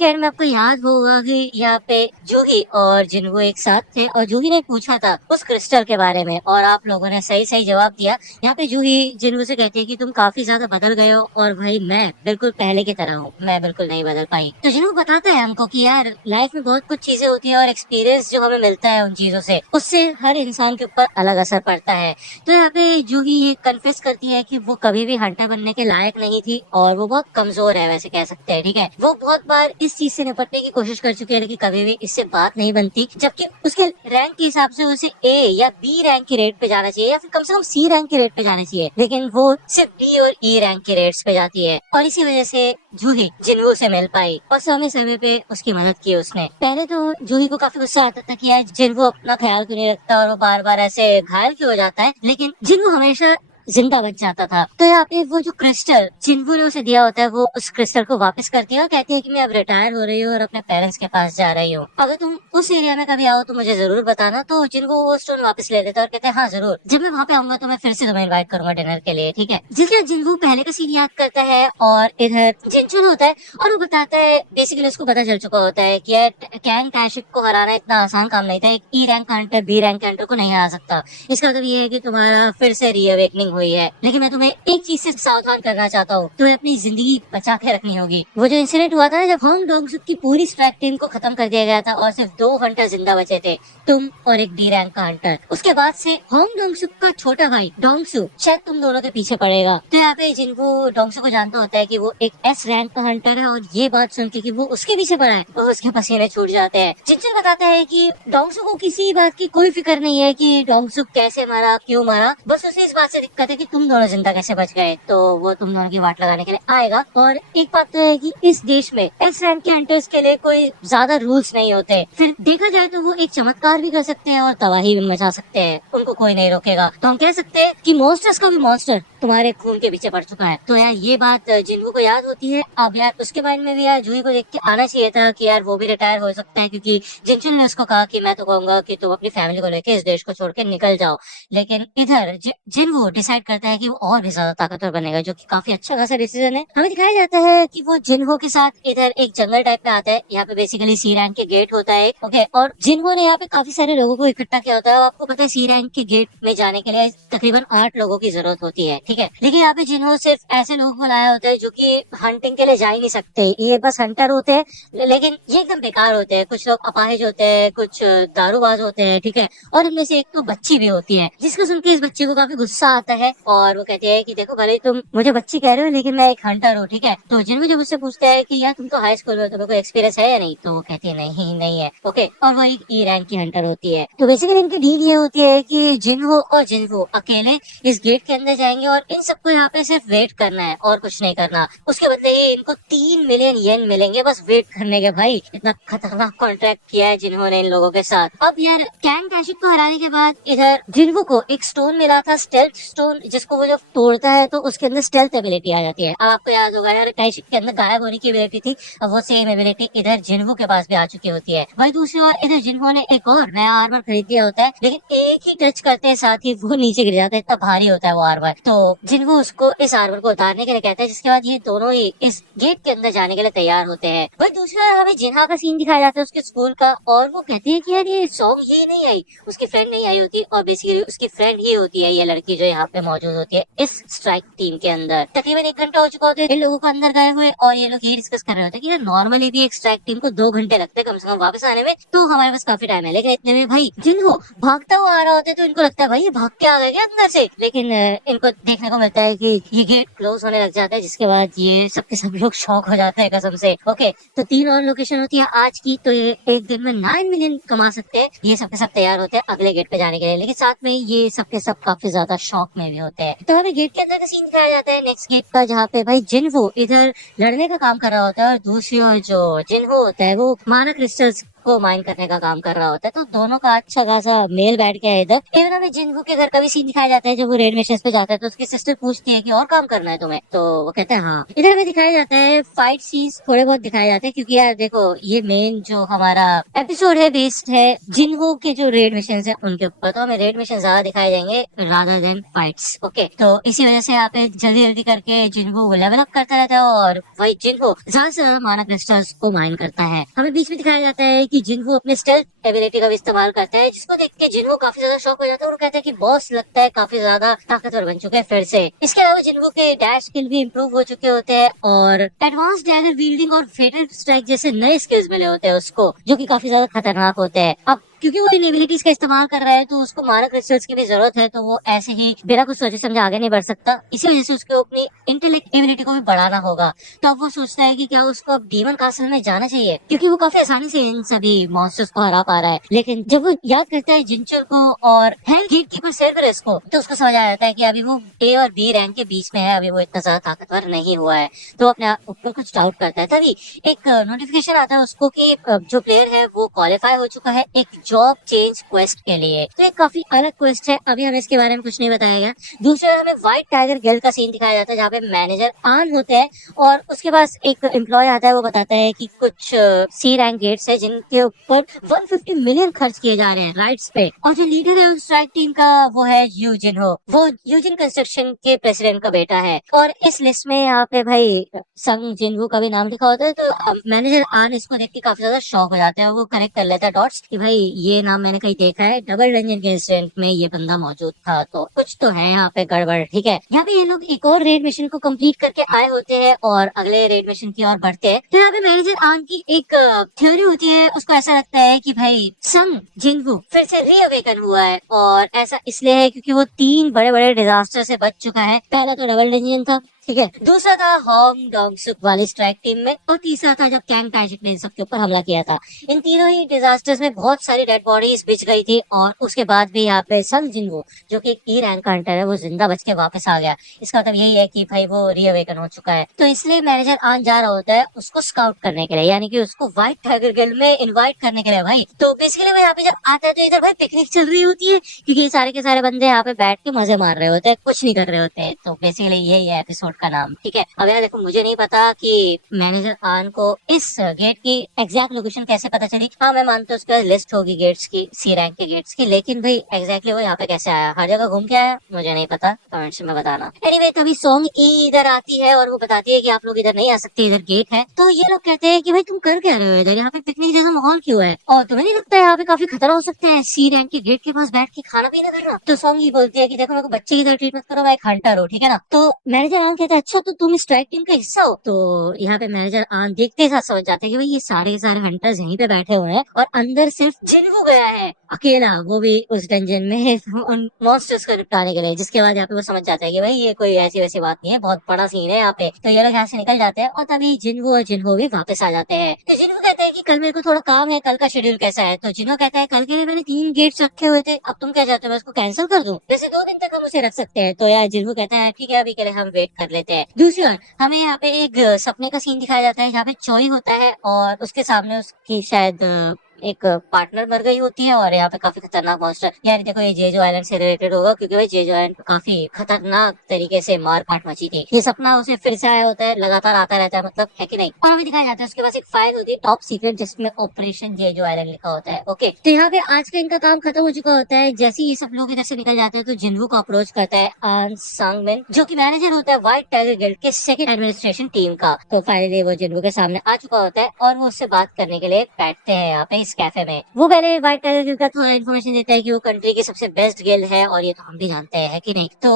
के एंड में आपको याद होगा कि यहाँ पे जूही और जिन्हों एक साथ थे और जूही ने पूछा था उस क्रिस्टल के बारे में और आप लोगों ने सही सही जवाब दिया। यहाँ पे जूही जिन्हों से कहती है कि तुम काफी ज्यादा बदल गए हो और भाई मैं बिल्कुल पहले की तरह हूँ, मैं बिल्कुल नहीं बदल पाई। तो जिन्हों बताता है हमको कि यार लाइफ में बहुत कुछ चीजें होती है और एक्सपीरियंस जो हमें मिलता है उन चीजों से, उससे हर इंसान के ऊपर अलग असर पड़ता है। तो यहाँ पे जूही ये कन्फेस करती है कि वो कभी भी हंटर बनने के लायक नहीं थी और वो बहुत कमजोर है, वैसे कह सकते हैं। ठीक है, वो बहुत बार इस चीज से निपटने की कोशिश कर चुकी है लेकिन कभी भी इससे बात नहीं बनती, जबकि उसके रैंक के हिसाब से उसे ए या बी रैंक की रेट पे जाना चाहिए या फिर कम से कम सी रैंक की रेट पे जाना चाहिए, लेकिन वो सिर्फ बी और ई रैंक की रेट्स पे जाती है। और इसी वजह से जूही जिन्हों से मिल पाई और समय पे उसकी मदद की उसने। पहले तो जूही को काफी गुस्सा आता था कि यार जिन्हों अपना ख्याल क्यों नहीं रखता और वो बार बार ऐसे घायल क्यों हो जाता है, लेकिन जिन्हों हमेशा जिंदा बच जाता था। तो यहाँ पे वो जो क्रिस्टल जिन्हों ने उसे दिया होता है वो उस क्रिस्टल को वापस करती है और कहती है कि मैं अब रिटायर हो रही हूँ और अपने पेरेंट्स के पास जा रही हूँ, अगर तुम उस एरिया में कभी आओ तो मुझे जरूर बताना। तो जिनको वो स्टोन वापस ले लेता है और कहते हैं हाँ जरूर, जब मैं वहाँ पे आऊंगा तो मैं फिर से तुम्हें इन्वाइट करूंगा डिनर के लिए, ठीक है। जिसके जिन्हों पहले का सीन याद करता है और इधर जिनचुन होता है और वो बताता है बेसिकली उसको पता चल चुका होता है कि यार कैंग टैशिक को हराना इतना आसान काम नहीं था, एक ई रैंक का हंटर बी रैंक के हंटर को नहीं हरा सकता। इसका मतलब ये है कि तुम्हारा फिर से रीअवेकनिंग हुई है, लेकिन मैं तुम्हें एक चीज से सावधान करना चाहता हूँ, तुम्हें अपनी जिंदगी बचा के रखनी होगी। वो जो इंसिडेंट हुआ था ना जब होंग डोंगसुक की पूरी स्ट्राइक टीम को खत्म कर दिया गया था और सिर्फ 2 हंटर जिंदा बचे थे, तुम और एक डी रैंक का हंटर, उसके बाद से होंग डोंगसुक का छोटा भाई डोंगसू शायद तुम दोनों के पीछे पड़ेगा। तो यहाँ पे जिनको डोंगसू को जानता होता है कि वो एक एस रैंक का हंटर है और ये बात सुन के कि वो उसके पीछे पड़ा है और उसके पसीने छूट जाते हैं। जिनचन बताता है कि डोंगसू को किसी बात की कोई फिक्र नहीं है कि डोंगसू कैसे मारा क्यों मारा, बस उसे इस बात से दिक्कत है कि तुम दोनों जिंदा कैसे बच गए। तो वो तुम दोनों की वाट लगाने के लिए आएगा। और एक बात तो है कि इस देश में एस रैंक के हंटर्स के लिए कोई ज्यादा रूल्स नहीं होते, फिर देखा जाए तो वो एक चमत्कार भी कर सकते हैं और तबाही भी मचा सकते हैं, उनको कोई नहीं रोकेगा। तो हम कह सकते हैं कि मॉन्स्टर्स का भी मॉन्स्टर तुम्हारे खून के पीछे पड़ चुका है। तो यार ये बात जिनको को याद होती है, अब यार उसके माइंड में भी यार जूही को देख के आना चाहिए था कि यार वो भी रिटायर हो सकता है, क्योंकि जिनचुन ने उसको कहा कि मैं तो कहूंगा कि तुम अपनी फैमिली को लेके इस देश को छोड़ के निकल जाओ, लेकिन इधर जिन्हो डिसाइड करता है कि वो और भी ज्यादा ताकतवर बनेगा, जो कि काफी अच्छा खासा डिसीजन है। हमें दिखाया जाता है कि वो जिन्हो के साथ इधर एक जंगल टाइप में आता है, यहाँ पे बेसिकली सी रैंक के गेट होता है, ओके, और जिन्हो ने यहाँ पे काफी सारे लोगों को इकट्ठा किया होता है। आपको पता है सी रैंक के गेट में जाने के लिए तकरीबन 8 लोगों की जरूरत होती है, ठीक है, लेकिन यहाँ पे जिन्हो सिर्फ ऐसे लोगों को लाया होता है जो कि हंटिंग के लिए जा ही नहीं सकते, ये बस हंटर होते हैं, लेकिन ये एकदम बेकार होते हैं। कुछ लोग अपाहिज होते हैं, कुछ दारूबाज होते हैं, ठीक है, और इनमें से एक तो बच्ची भी होती है, जिसको सुन के इस बच्ची को काफी गुस्सा आता है और वो कहती है कि देखो भले तुम मुझे बच्ची कह रहे हो लेकिन मैं एक हंटर हूँ, ठीक है। तो जिन्हों जब उससे पूछता है कि यार तुम तो हाई स्कूल में हो, तुम्हें कोई एक्सपीरियंस है या नहीं, तो वो कहती है नहीं है, ओके, और वो एक ई रैंक की हंटर होती है। तो बेसिकली इनकी डील ये होती है कि जिन्हो और जिन्हो अकेले इस गेट के अंदर जाएंगे और इन सबको यहाँ पे सिर्फ वेट करना है और कुछ नहीं करना। उसके बदले ही इनको 3 मिलियन येन मिलेंगे बस वेट करने के। भाई इतना खतरनाक कॉन्ट्रैक्ट किया है जिन्होंने इन लोगों के साथ। अब यार कैंग टैशिक को हराने के बाद इधर जिन्हो को एक स्टोन मिला था, स्टेल्थ स्टोन, जिसको वो जब तोड़ता है तो उसके अंदर स्टेल्थ एबिलिटी आ जाती है। अब आपको याद होगा यार टैशिक के अंदर गायब होने की एबिलिटी थी, अब वो सेम एबिलिटी इधर जिन्हो के पास भी आ चुकी होती है। वही दूसरी ओर इधर जिन्हो ने एक और नया आर्मर खरीद लिया होता है, लेकिन एक ही टच करते हैं साथ ही वो नीचे गिर जाता है, इतना भारी होता है वो आर्मर। तो जिन्हो उसको इस आर्मर को उतारने के लिए कहता है, जिसके बाद ये दोनों ही इस गेट के अंदर जाने के लिए तैयार होते हैं। वही दूसरी ओर हमें जिन्हा का सीन दिखाया जाता है उसके स्कूल का, और वो कहती है कि यार ये सॉन्ग ही नहीं आई, उसकी फ्रेंड नहीं आई होती, और बेसिकली उसकी फ्रेंड ही होती है ये लड़की जो यहाँ पे मौजूद होती है इस स्ट्राइक टीम के अंदर। तकरीबन 1 घंटा हो चुका होता है इन लोगों को अंदर गए हुए और ये लोग ये डिस्कस कर रहे होते हैं कि नॉर्मली भी एक स्ट्राइक टीम को 2 घंटे लगते हैं कम से कम वापस आने में, तो हमारे पास काफी टाइम है। लेकिन इतने में भाई जिन्हो भागता हुआ आ रहा होता है, तो इनको लगता है भाई ये भाग के आ गए क्या अंदर से, लेकिन इनको देखने को मिलता है कि ये गेट क्लोज होने लग जाता है, जिसके बाद ये सबके सब लोग शॉक हो जाते हैं कसम से। ओके, तो 3 और लोकेशन होती है आज की, तो ये एक दिन में 9 मिलियन कमा सकते हैं। ये सबके सब तैयार होते हैं अगले गेट पे जाने के लिए, लेकिन साथ में ये सबके सब काफी ज्यादा शॉक में भी होते हैं। तो हमें गेट के अंदर का सीन दिखाया जाता है नेक्स्ट गेट का, जहाँ पे भाई जिन्हो इधर लड़ने का काम कर रहा होता है और दूसरी ओर जो जिन्हो होता है वो माना क्रिस्टल्स को माइन करने का काम कर रहा होता है। तो दोनों का अच्छा खासा मेल बैठ गया है इधर। इवन हमें जिनवू के घर का भी सीन दिखाया जाता है, जब वो रेड मिशन पे जाता है तो उसकी सिस्टर पूछती है कि और काम करना है तुम्हें, तो वो कहता है हाँ। इधर हमें दिखाया जाता है फाइट सीन्स थोड़े बहुत दिखाए जाते हैं, क्योंकि यार देखो ये मेन जो हमारा एपिसोड है बेस्ड है जिनवू के जो रेड मिशन है उनके ऊपर, तो हमें रेड मिशन ज्यादा दिखाए जाएंगे रादर देन फाइट्स। ओके, तो इसी वजह से यहाँ पे जल्दी जल्दी करके जिनवू लेवल अप करता रहता है और वही जिनवू ज्यादा से ज्यादा माना क्रिस्टल्स को माइन करता है। हमें बीच में दिखाया जाता है कि जिनवू अपने स्टेल्थ एबिलिटी का भी इस्तेमाल करता है, जिसको देख के जिनवू काफी ज्यादा शॉक हो जाता है और कहता है कि बॉस लगता है काफी ज्यादा ताकतवर बन चुके हैं फिर से। इसके अलावा जिनवू के डैश स्किल भी इम्प्रूव हो चुके होते हैं और एडवांस डैगर विल्डिंग और फेटल स्ट्राइक जैसे नए स्किल्स मिले होते हैं उसको, जो कि काफी ज्यादा खतरनाक होते हैं। अब क्योंकि वो इन एबिलिटीज का इस्तेमाल कर रहा है तो उसको माना क्रिस्टल्स की भी जरूरत है, तो वो ऐसे ही बिना कुछ सोचे समझे आगे नहीं बढ़ सकता। इसी वजह से उसको अपनी इंटेलेक्ट एबिलिटी को भी बढ़ाना होगा। तो अब वो सोचता है कि क्या उसको अब डीमन कासल में जाना चाहिए, क्योंकि वो काफी आसानी से इन सभी मॉन्स्टर्स को हरा पा रहा है। लेकिन जब वो याद करता है जिंचर को और हेल गेट कीपर सेर्बरस को, तो उसको समझ आ जाता है कि अभी वो ए और बी रैंक के बीच में है, अभी वो इतना ज्यादा ताकतवर नहीं हुआ है। तो अपने ऊपर कुछ डाउट करता है। तभी एक नोटिफिकेशन आता है उसको कि जो प्लेयर है वो क्वालिफाई हो चुका है एक जॉब चेंज क्वेस्ट के लिए। तो एक काफी अलग क्वेस्ट है, अभी हमें इसके बारे में कुछ नहीं बताया गया। दूसरा हमें व्हाइट टाइगर गिल्ड का सीन दिखाया जाता है, जहाँ पे मैनेजर आन होते हैं और उसके पास एक एम्प्लॉय आता है। वो बताता है कि कुछ सी रैंक गेट्स है जिनके ऊपर 150 मिलियन खर्च किए जा रहे हैं राइट्स पे, और जो लीडर है उस राइट टीम का वो है यूजिन हो। वो यूजिन कंस्ट्रक्शन के प्रेसिडेंट का बेटा है। और इस लिस्ट में यहाँ पे भाई संग जिनवू का भी नाम लिखा होता है। तो मैनेजर आन इसको देख के काफी ज्यादा शॉक हो जाते हैं। वो कनेक्ट कर लेता है डॉट्स कि भाई ये नाम मैंने कहीं देखा है, डबल डंजन के इंसिडेंट में ये बंदा मौजूद था, तो कुछ तो है यहाँ पे गड़बड़। ठीक है, यहाँ पे ये लोग एक और रेड मिशन को कंप्लीट करके आए होते हैं और अगले रेड मिशन की ओर बढ़ते हैं। तो यहाँ पे मैनेजर आन की एक थ्योरी होती है। उसको ऐसा लगता है कि भाई संग जिनवू फिर से रीअवेकन हुआ है, और ऐसा इसलिए है क्योंकि वो 3 बड़े बड़े डिजास्टर से बच चुका है। पहला तो डबल डंजन था, ठीक है, दूसरा था होंग डोंग सुक वाली स्ट्राइक टीम में, और तीसरा था जब कैंग टाइजिक ने इन सबके ऊपर हमला किया था। इन तीनों ही डिजास्टर्स में बहुत सारी डेड बॉडीज बिछ गई थी, और उसके बाद भी यहाँ पे संग जिनवू जो कि ई रैंक का हंटर है वो जिंदा बच के वापस आ गया। इसका मतलब यही है कि भाई वो रीअवेकन हो चुका है। तो इसलिए मैनेजर आन जा रहा होता है उसको स्काउट करने के लिए, यानी कि उसको व्हाइट टाइगर गिल्ड में इन्वाइट करने के लिए भाई। तो बेसिकली वो यहाँ पे जब आता है तो इधर भाई पिकनिक चल रही होती है, क्योंकि सारे के सारे बंदे यहाँ पे बैठ के मजे मार रहे होते हैं, कुछ नहीं कर रहे होते हैं। तो बेसिकली यही है एपिसोड का नाम। ठीक है, अब यार देखो मुझे नहीं पता कि मैनेजर आन को इस गेट की एग्जैक्ट लोकेशन कैसे पता चली। हाँ मैं मानता हूँ उसके पास लिस्ट होगी गेट्स की, सी रैंक के गेट्स की, लेकिन भाई एग्जैक्टली वो यहाँ पे कैसे आया, हर जगह घूम के आया, मुझे नहीं पता, कमेंट्स में बताना। एनीवे तभी सॉन्ग इधर आती है और वो बताती है कि आप लोग इधर नहीं आ सकते, इधर गेट है। तो ये लोग कहते हैं कि भाई तुम कर क्या रहे हो इधर, यहाँ पे पिकनिक जैसा माहौल क्यों है, और तुम्हें नहीं लगता है यहाँ पे काफी खतरा हो सकता है सी रैंक के गेट के पास बैठ के खाना पीना करना। तो सॉन्ग ही बोलती है कि देखो मेरे को बच्चे की तरह ट्रीट मत करो, मैं एक हंटर हो, ठीक है ना। तो मैनेजर आन कहता है अच्छा तो तुम स्ट्राइक टीम का हिस्सा हो। तो यहाँ पे मैनेजर आन देखते ही साथ समझ जाते हैं कि भाई ये सारे के सारे हंटर्स यहीं पे बैठे हुए हैं और अंदर सिर्फ जिनवू गया है अकेला, वो भी उस डंजन में उन मॉन्स्टर्स को निपटाने के लिए। जिसके बाद यहाँ पे वो समझ जाता है कि भाई ये कोई ऐसी वैसी बात नहीं है, बहुत बड़ा सीन है यहाँ पे। तो ये लोग यहाँ से निकल जाते हैं और तभी जिनवू और जिन्हो भी वापस आ जाते हैं। तो जिन्हो कहते हैं कि कल मेरे को थोड़ा काम है, कल का शेड्यूल कैसा है। तो जिन्हो कहता है कल के लिए मैंने 3 गेट्स रखे हुए थे, अब तुम क्या चाहते हो मैं उसको कैंसिल कर दूं, वैसे 2 दिन तक हम उसे रख सकते हैं। तो यार जिन्हो कहता है ठीक है अभी के लिए हम वेट कर लेते हैं। दूसरी ओर हमें यहाँ पे एक सपने का सीन दिखाया जाता है, जहाँ पे चोई होता है और उसके सामने उसकी शायद एक पार्टनर मर गई होती है, और यहाँ पे काफी खतरनाक मॉन्स्टर, यार देखो ये जेजो आइलैंड से रिलेटेड होगा, क्योंकि भाई जेजो आइलैंड काफी खतरनाक तरीके से मार काट मची थी। ये सपना उसे फिर से आया होता है, लगातार आता रहता है, मतलब है कि नहीं। और हमें दिखाया जाता है उसके पास एक फाइल होती है टॉप सीक्रेट, जिसमें ऑपरेशन जेजो आइलैंड लिखा होता है। ओके, तो यहाँ पे आज का इनका काम खत्म हो चुका होता है। जैसे ये सब लोग इधर से निकल जाते हैं तो जिन्वू को अप्रोच करता है आन सांगमिन, जो की मैनेजर होता है व्हाइट टाइगर गिल्ड के सेकंड एडमिनिस्ट्रेशन टीम का। तो फाइनली वो जिन्वू के सामने आ चुका होता है और वो उससे बात करने के लिए बैठते हैं यहाँ पे इस कैफे में। वो पहले व्हाइट टाइगर गिल्ड का थोड़ा इन्फॉर्मेशन देता है कि वो कंट्री की सबसे बेस्ट गिल्ड है, और ये तो हम भी जानते हैं, है कि नहीं। तो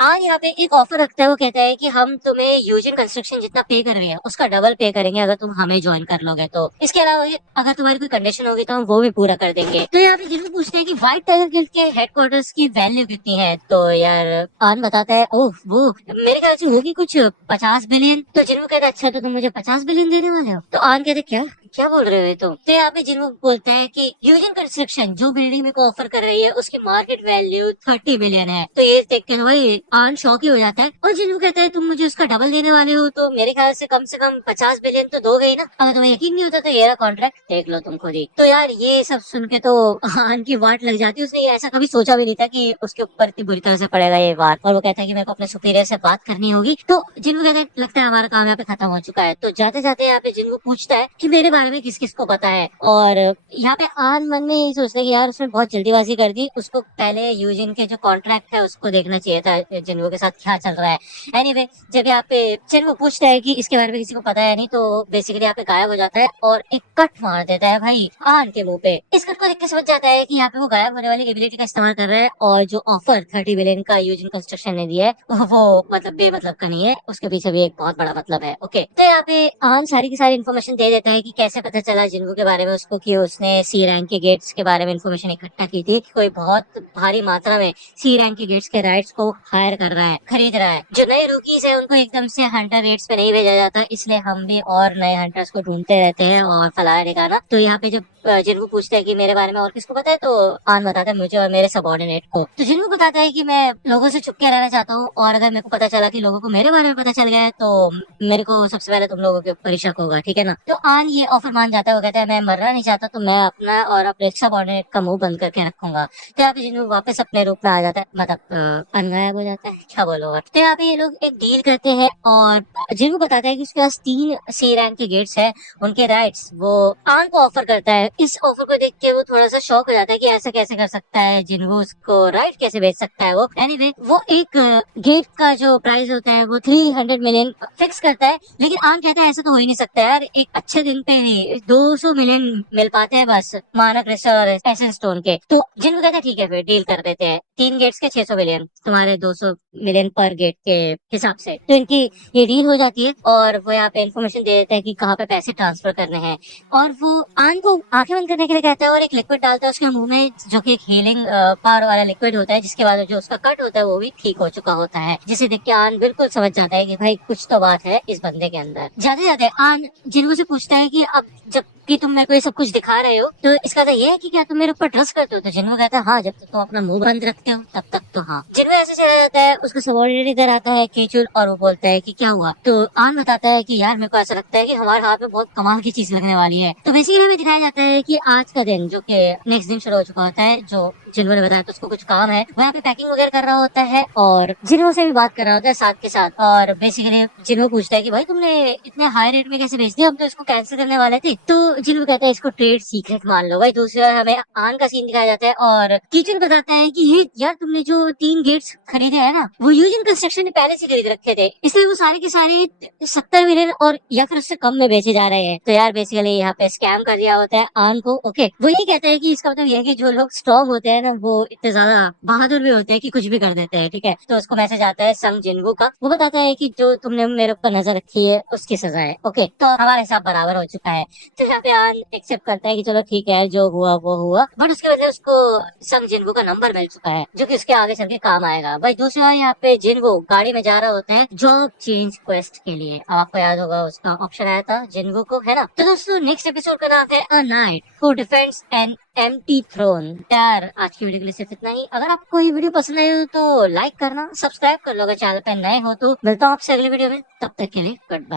आज यहाँ पे एक ऑफर रखता है, वो कहता है कि हम तुम्हें यूजिन कंस्ट्रक्शन जितना पे कर रहे हैं उसका डबल पे करेंगे अगर तुम हमें ज्वाइन कर लोगे। तो इसके अलावा अगर तुम्हारी कोई कंडीशन होगी तो हम वो भी पूरा कर देंगे। तो यहाँ पे जिन्होंने पूछते हैं कि व्हाइट टाइगर गिल्ड के हेडक्वार्टर्स की वैल्यू कितनी है। तो यार आन बताता है ओह वो मेरे ख्याल से होगी कुछ 50 बिलियन। तो जिन्होंने कहता है अच्छा तो तुम मुझे 50 बिलियन देने वाले हो। तो आन कहते क्या क्या बोल रहे हो तुम। तो यहाँ पे जिन्हों बोलता है कि यूजिन कंस्ट्रक्शन जो बिल्डिंग मेरे को ऑफर कर रही है उसकी मार्केट वैल्यू 30 बिलियन है। तो ये देख के भाई आन शॉक ही हो जाता है और जिनको कहता है तुम मुझे उसका डबल देने वाले हो, तो मेरे ख्याल से कम 50 बिलियन तो दोगे ही ना। अगर तुम्हें यकीन नहीं होता तो ये रहा कॉन्ट्रैक्ट, देख लो तुम खुद ही। तो यार ये सब सुन के तो आन की वाट लग जाती है। उसने ये ऐसा कभी सोचा भी नहीं था कि उसके ऊपर इतनी बुरी तरह से पड़ेगा ये वार। और वो कहता है कि मेरे को अपने सुपीरियर से बात करनी होगी। तो जिनको कहता है लगता है हमारा काम यहाँ पे खत्म हो चुका है। तो जाते जाते यहाँ पे जिनको पूछता है कि मेरे बारे में किस किस को पता है। और यहाँ पे आन मन में यही सोचता है कि यार उसने बहुत जल्दीबाजी कर दी, उसको पहले यूजिन के जो कॉन्ट्रैक्ट है उसको देखना चाहिए था जिनको के साथ क्या चल रहा है। एनीवे जब यहाँ पे जिनको पूछता है कि इसके बारे में किसी को पता है नहीं, तो बेसिकली यहाँ पे गायब हो जाता है और एक कट मार देता है भाई आन के मुंह पे। इस कट को देख के समझ जाता है कि यहाँ पे वो गायब होने वाली एबिलिटी का इस्तेमाल कर रहा है और जो ऑफर 30 बिलियन का यूजिन कंस्ट्रक्शन ने दिया है वो मतलब बेमतलब का नहीं है, उसके पीछे भी एक बहुत बड़ा मतलब है। ओके, तो यहाँ पे आन सारी की सारी इन्फॉर्मेशन दे देता है कि कैसे पता चला जिनको के बारे में उसको कि उसने सी रैंक के गेट्स के बारे में इन्फॉर्मेशन इकट्ठा की थी। कोई बहुत भारी मात्रा में सी रैंक के गेट्स के राइट्स को हायर कर रहा है, खरीद रहा है। जो नए रूकीज है उनको एकदम से हंटर रेट्स पे नहीं भेजा जाता, इसलिए हम भी और नए हंटर्स को ढूंढते रहते हैं और फलाना ठिकाना। तो यहाँ पे जब जिनको पूछते हैं कि मेरे बारे में और किसको पता है, तो आन बताता है मुझे और मेरे सबऑर्डिनेट को। तो जिनको बताता है कि मैं लोगों से छुप के रहना चाहता हूँ और अगर मेरे को पता चला कि लोगों को मेरे बारे में पता चल गया है तो मेरे को सबसे पहले तुम लोगों के ऊपर ही शक होगा, ठीक है ना। तो आन ये ऑफर मान जाता है। वो कहता है मैं मरना नहीं चाहता, तो मैं अपना और अपने सबऑर्डिनेट का मुंह बंद करके रखूंगा। तो यहाँ पे जिनको वापस अपने रूप में आ जाता है, मतलब अनगायब हो जाता है, क्या बोलो। और तो यहाँ पे ये लोग एक डील करते हैं और जिनको बताता है कि उसके पास 3 सी रैंक के गेट्स है, उनके राइट्स वो आन को ऑफर करता है। इस ऑफर को देख के वो थोड़ा सा शॉक हो जाता है कि ऐसा कैसे कर सकता है, जिनको उसको राइट कैसे बेच सकता है वो। एनीवे वो एक गेट का जो प्राइस होता है वो 300 मिलियन फिक्स करता है। लेकिन आन कहता है ऐसा तो हो ही नहीं सकता यार, एक अच्छे दिन पे ही 200 मिलियन मिल पाते हैं बस माना क्रिस्टल और एसेंस स्टोन के। तो जिनको कहता है ठीक है फिर डील कर देते हैं, 3 गेट्स के 600 मिलियन, तुम्हारे 200 मिलियन पर गेट के हिसाब से। तो इनकी ये डील हो जाती है और वो यहाँ पे इन्फॉर्मेशन दे देता है कि कहाँ पे पैसे ट्रांसफर करने हैं। और वो आन को आंखें बंद करने के लिए कहता है और एक लिक्विड डालता है उसके मुंह में, जो कि एक हीलिंग पावर वाला लिक्विड होता है, जिसके बाद जो उसका कट होता है वो भी ठीक हो चुका होता है। जिसे देख के आन बिल्कुल समझ जाता है कि भाई कुछ तो बात है इस बंदे के अंदर। जाते जाते आन जिनको से पूछता है कि अब जब कि तुम मेरे को ये सब कुछ दिखा रहे हो तो इसका तो ये है कि क्या तुम मेरे ऊपर ट्रस्ट करते हो। तो जिनको कहता है हाँ, जब तक तुम अपना मुंह बंद रखते हो तब तक तो हाँ। जिनको ऐसे चला जाता है, उसका सबऑर्डिनेट इधर आता है केचुल, और वो बोलता है कि क्या हुआ। तो आन बताता है कि यार मेरे को ऐसा लगता है कि हमारे हाथ में बहुत कमाल की चीज लगने वाली है। तो बेसिकली हमें दिखाया जाता है कि आज का दिन, जो कि नेक्स्ट दिन शुरू हो चुका होता है, जो जिन्होंने बताया तो उसको कुछ काम है, वो यहाँ पे पैकिंग वगैरह कर रहा होता है और जिन्हों से भी बात कर रहा होता है साथ के साथ। और बेसिकली जिन्हों पूछता है कि भाई तुमने इतने हाई रेट में कैसे बेच दिया, हम तो इसको कैंसिल करने वाले थे। तो जिन्हों कहता है इसको ट्रेड सीक्रेट मान लो भाई। दूसरी बार हमें आन का सीन दिखाया जाता है और किचन बताता है कि ये यार तुमने जो 3 गेट्स खरीदे हैं ना, वो यूजिन कंस्ट्रक्शन ने पहले से खरीद रखे थे, इसलिए वो सारे के सारे 70 मिलियन और या फिर उससे कम में बेचे जा रहे हैं। तो यार बेसिकली यहाँ पे स्कैम कर दिया होता है आन को। ओके, वो यही कहता है कि इसका मतलब ये है कि जो लोग स्ट्रॉन्ग होते हैं ना, वो इतने ज्यादा बहादुर भी होते हैं कि कुछ भी कर देते हैं, ठीक है। तो उसको मैसेज आता है संग जिनगू का, वो बताता है कि जो तुमने मेरे ऊपर नजर रखी है उसकी सजा है। ओके, तो हमारे हिसाब बराबर हो चुका है। तो यहाँ पे आन एक्सेप्ट करता है कि चलो ठीक है, जो हुआ वो हुआ, बट उसके बदले उसको संग जिनगू का नंबर मिल चुका है, जो कि उसके आगे चल के काम आएगा। भाई दूसरी बार यहाँ पे जिनगू गाड़ी में जा रहा होता है जॉब चेंज क्वेस्ट के लिए। अब आपको याद होगा उसका ऑप्शन आया था जिनगू को, है ना। तो दोस्तों नेक्स्ट एपिसोड का नाम है a knight who defends an empty throne. यार आज की वीडियो के लिए सिर्फ इतना ही। अगर आपको ये वीडियो पसंद आई हो तो लाइक करना, सब्सक्राइब कर लो अगर चैनल पे नए हो तो। मिलता हूँ आपसे अगली वीडियो में, तब तक के लिए गुड बाय।